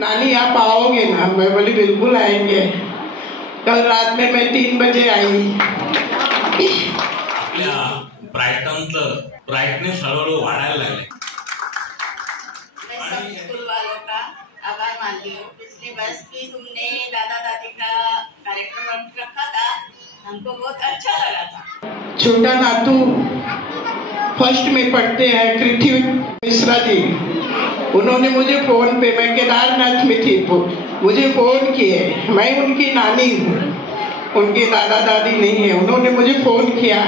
नानी आप आओगे ना? मैं बोली बिल्कुल आएंगे। कल रात में मैं 3 बजे आई। आपल्या ब्राइटनचं ब्राइटनेस हळूहळू वाढायला लागले। मैं सब स्कूल वालों का आभार मानती हूँ। पिछली बस भी तुमने दादा दादी का कार्यक्रम रखा था, हमको बहुत अच्छा लगा था। छोटा नातू फर्स्ट में पढ़ते हैं, पृथ्वी मिश्रा जी। उन्होंने मुझे फोन पे, मैं केदारनाथ में थी, मुझे फोन किए। मैं उनकी नानी हूँ, उनके दादा दादी नहीं है। उन्होंने मुझे फोन किया,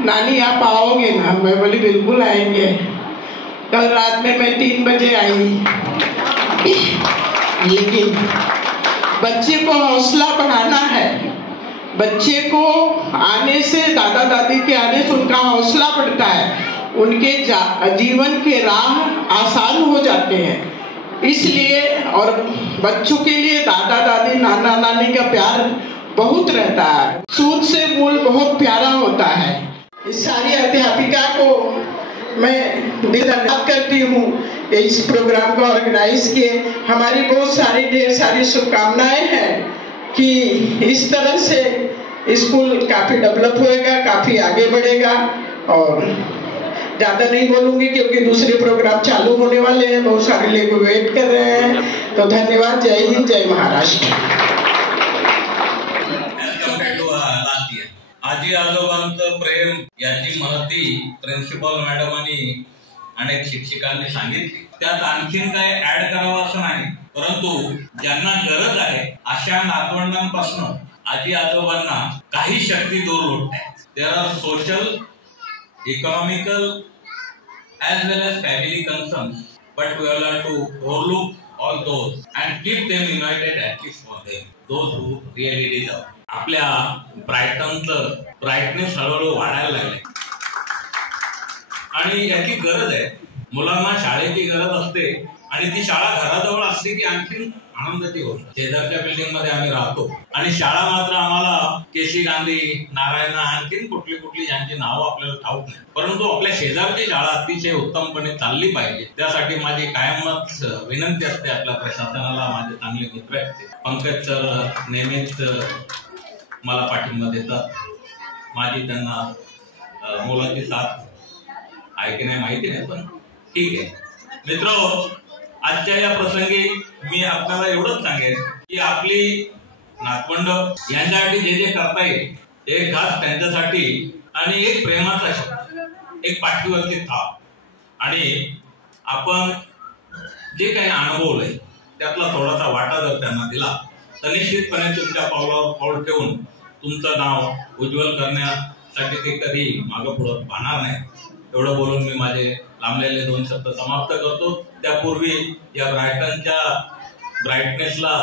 नानी आप आओगे ना? मैं बोली बिल्कुल आएंगे। कल रात में मैं 3 बजे आई। लेकिन बच्चे को हौसला बढ़ाना है। बच्चे को आने से, दादा दादी के आने से उनका हौसला बढ़ता है, उनके जीवन के राह आसान हो जाते हैं। इसलिए और बच्चों के लिए दादा दादी नाना नानी का प्यार बहुत रहता है। सूद से मूल बहुत प्यारा होता है। इस सारी अध्यापिका को मैं धन्यवाद करती हूँ, इस प्रोग्राम को ऑर्गेनाइज किए। हमारी बहुत सारी ढेर सारी शुभकामनाएं हैं कि इस तरह से स्कूल काफ़ी डेवलप होएगा, काफ़ी आगे बढ़ेगा। और ज़्यादा नहीं बोलूँगी क्योंकि दूसरे प्रोग्राम चालू होने वाले हैं, बहुत सारे लोग वेट कर रहे हैं। तो धन्यवाद। जय हिंद, जय महाराष्ट्र। आजी आजोबांचं प्रेम याची महती प्रिन्सिपल मॅडमांनी अनेक शिक्षकांनी सांगितली। त्यात आणखीन काय ऍड करावं असं नाही, परंतु ज्यांना गरज आहे अशा नातवंडांपासून आजी आजोबांना काही शक्ती दूर लुटते। There are social, economical as well as family concerns, but we have to overlook all those and keep them united, at least for them, those who really deserve. आपल्या ब्राइटनचं ब्राइटनेस हळूहळू वाढायला लागले आणि याची गरज आहे। मुलांना शाळेची गरज असते आणि ती शाळा घराजवळ असली की आणखीन आनंदाची गोष्ट। शेजारच्या बिल्डिंग मध्ये आम्ही राहतो आणि शाळा मात्र आम्हाला केसी गांधी, नारायणा, आणखीन कुठली ज्यांची नावं आपल्याला ठाऊक नाही, परंतु आपल्या शेजारची शाळा अतिशय उत्तमपणे चालली पाहिजे। त्यासाठी माझी कायमच विनंती असते आपल्या प्रशासनाला। माझे चांगले मित्र आहेत पंकज सर, नेहमीच मला पाठिंबा देतात। माझी त्यांना मोलाची साथ आहे की नाही माहिती नाही, पण ठीक आहे। मित्र, आजच्या या प्रसंगी मी आपल्याला एवढंच सांगेन की आपली नातवंड यांच्यासाठी जे जे करता येईल एक खास त्यांच्यासाठी आणि एक प्रेमाचा शब्द, एक पाठीवरची थाप, आणि आपण जे काही अनुभवलंय त्यातला थोडासा वाटा जर त्यांना दिला तर निश्चितपणे तुमच्या पावलावर पाऊल ठेवून तुमचं नाव उज्ज्वल करण्यासाठी ते कधी मागं पुढं पाहणार नाही। एवढं बोलून मी माझे लांबलेले 2 शब्द समाप्त करतो। त्यापूर्वी या ब्राइटनच्या ब्राइटनेसला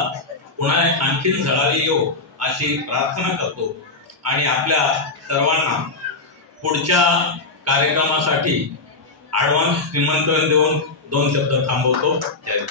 पुन्हा आणखीन झळाळी येऊ अशी प्रार्थना करतो आणि आपल्या सर्वांना पुढच्या कार्यक्रमासाठी ॲडव्हान्स निमंत्रण देऊन 2 शब्द थांबवतो। जय हिंद।